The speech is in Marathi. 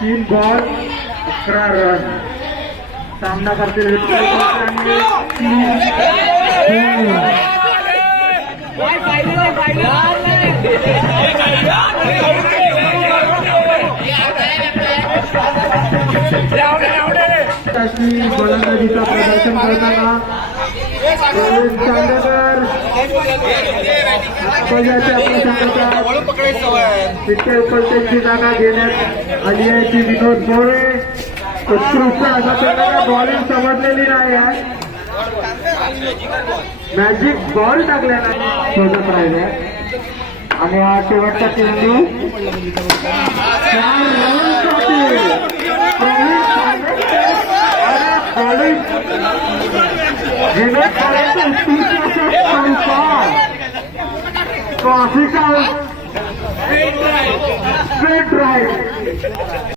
3 बॉल 11 रन सामना करतील गोलंदाजीचं प्रदर्शन करताना चांदेकर विकेट पलटेची जागा घेण्यात आली आहे ती विनोद मोरे. उत्कृष्ट असा त्यांना बॉलिंग समजलेली नाही आहे. मॅजिक बॉल टाकल्या नाही शोधत राहिले आणि हा शेवटचा चेंडू क्लासिकल स्ट्रेट ड्राइव